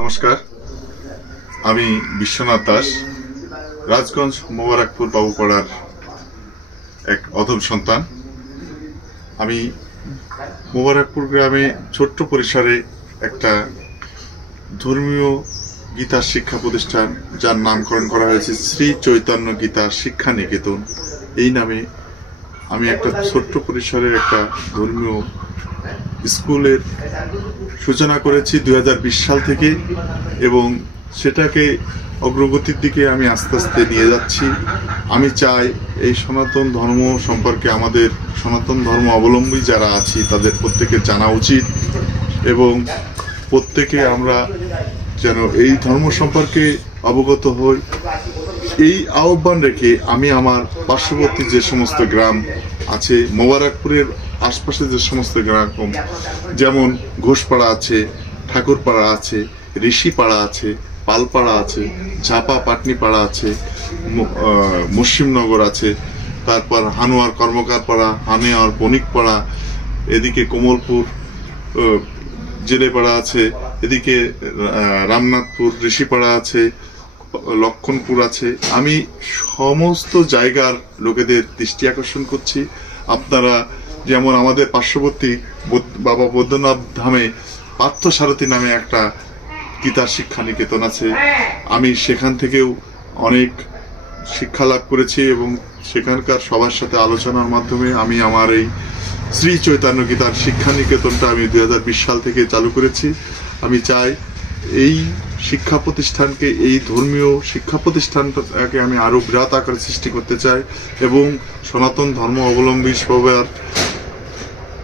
নমস্কার, আমি বিশ্বনাথ দাস, রাজগঞ্জ মোবারকপুর বাবুপাড়ার এক অধম সন্তান। আমি মোবারকপুর গ্রামে ছোট্ট পরিসরে একটা ধর্মীয় গীতা শিক্ষা প্রতিষ্ঠান, যার নামকরণ করা হয়েছে শ্রী চৈতন্য গীতা শিক্ষা নিকেতন, এই নামে আমি একটা ছোট্ট পরিসরে একটা ধর্মীয় স্কুলের সূচনা করেছি 2020 সাল থেকে, এবং সেটাকে অগ্রগতির দিকে আমি আস্তে আস্তে নিয়ে যাচ্ছি। আমি চাই এই সনাতন ধর্ম সম্পর্কে আমাদের সনাতন ধর্ম অবলম্বী যারা আছি তাদের প্রত্যেকের জানা উচিত, এবং প্রত্যেকে আমরা যেন এই ধর্ম সম্পর্কে অবগত হই, এই আহ্বান রেখে আমি আমার পার্শ্ববর্তী যে সমস্ত গ্রাম আছে, মোবারকপুরের আশপাশে যে সমস্ত গ্রাম যেমন ঘোষপাড়া আছে, ঠাকুরপাড়া আছে, ঋষিপাড়া আছে, পালপাড়া আছে, ঝাপা পাটনিপাড়া আছে, মুসলিমনগর আছে, তারপর হানুয়ার কর্মকার পাড়া, হানুয়ার বণিকপাড়া, এদিকে কোমলপুর জেলেপাড়া আছে, এদিকে রামনাথপুর ঋষিপাড়া আছে, লক্ষণপুর আছে। আমি সমস্ত জায়গার লোকেদের দৃষ্টি আকর্ষণ করছি। আপনারা যেমন আমাদের পার্শ্ববর্তী বাবা বৈদ্যনাথ ধামে পার্থসারথী নামে একটা গীতা শিক্ষা নিকেতন আছে, আমি সেখান থেকেও অনেক শিক্ষা লাভ করেছি, এবং সেখানকার সবার সাথে আলোচনার মাধ্যমে আমি আমার এই শ্রী চৈতন্য গীতার শিক্ষা নিকেতনটা আমি 2020 সাল থেকে চালু করেছি। আমি চাই এই শিক্ষা প্রতিষ্ঠানকে, এই ধর্মীয় শিক্ষা প্রতিষ্ঠানটাকে আমি আরো বৃহৎ আকারে সৃষ্টি করতে চাই, এবং সনাতন ধর্ম অবলম্বী সবার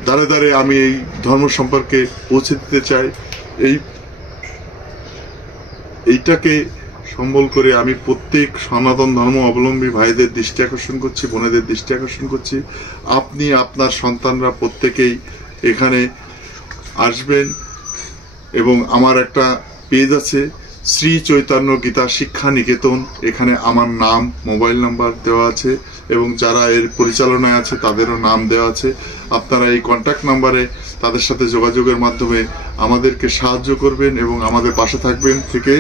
দ্বারে দ্বারে আমি এই ধর্ম সম্পর্কে পৌঁছে দিতে চাই। এইটাকে সম্বল করে আমি প্রত্যেক সনাতন ধর্ম অবলম্বী ভাইদের দৃষ্টি আকর্ষণ করছি, বোনেদের দৃষ্টি আকর্ষণ করছি। আপনি আপনার সন্তানরা প্রত্যেকেই এখানে আসবেন, এবং আমার একটা পেজ আছে শ্রী চৈতন্য গীতা শিক্ষা নিকেতন, এখানে আমার নাম, মোবাইল নাম্বার দেওয়া আছে, এবং যারা এর পরিচালনায় আছে তাদেরও নাম দেওয়া আছে। আপনারা এই কন্ট্যাক্ট নাম্বারে তাদের সাথে যোগাযোগের মাধ্যমে আমাদেরকে সাহায্য করবেন, এবং আমাদের পাশে থাকবেন, থেকে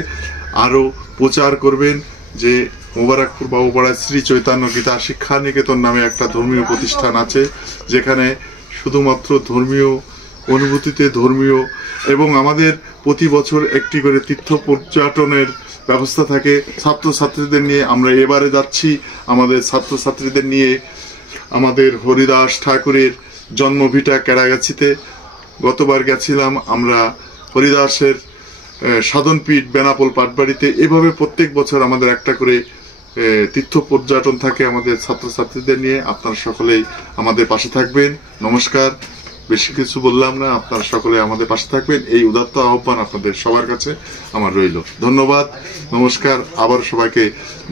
আরো প্রচার করবেন যে মোবারকপুর বাবুপাড়ায় শ্রী চৈতন্য গীতা শিক্ষা নিকেতন নামে একটা ধর্মীয় প্রতিষ্ঠান আছে, যেখানে শুধুমাত্র ধর্মীয় অনুভূতিতে ধর্মীয়, এবং আমাদের প্রতি বছর একটি করে তীর্থ পর্যটনের ব্যবস্থা থাকে ছাত্রছাত্রীদের নিয়ে। আমরা এবারে যাচ্ছি আমাদের ছাত্রছাত্রীদের নিয়ে আমাদের হরিদাস ঠাকুরের জন্মভিটা কেরাগাছিতে। গতবার গেছিলাম আমরা হরিদাসের সাধনপীঠ বেনাপোল পাটবাড়িতে। এভাবে প্রত্যেক বছর আমাদের একটা করে তীর্থ পর্যটন থাকে আমাদের ছাত্রছাত্রীদের নিয়ে। আপনারা সকলেই আমাদের পাশে থাকবেন। নমস্কার, বেশি কিছু বললাম না, আপনারা সকলে আমাদের পাশে থাকবেন, এই উদাত্ত আহ্বান আপনাদের সবার কাছে আমার রইল। ধন্যবাদ, নমস্কার। আবার সবাইকে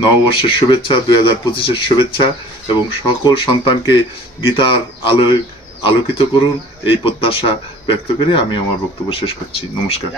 নববর্ষের শুভেচ্ছা, 2025-এর শুভেচ্ছা, এবং সকল সন্তানকে গীতার আলোয় আলোকিত করুন, এই প্রত্যাশা ব্যক্ত করে আমি আমার বক্তব্য শেষ করছি। নমস্কার।